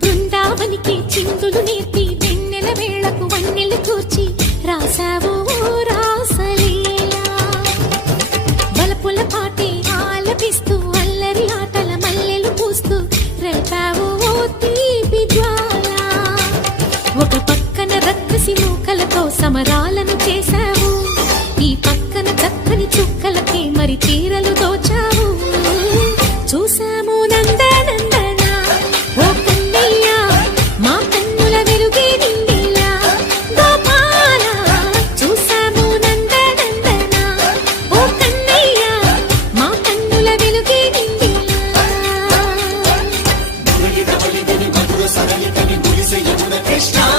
బృందావనికి చిందులు నేర్పి వెన్నెల వేళ్ళకు వన్నెలు కూర్చి రాసావు రాసలీలా. బలపుల పాటి ఆలపిస్తూ అల్లరి ఆటల మల్లెలు పూస్తూ రేపావు తీపి జ్వాల. ఒక పక్కన రక్కసి మూకలతో సమరాలను చేశావు. ఈ పక్కన చక్కని చుక్కలకి మరి తీరలు దోచావు. చూసాము Stop.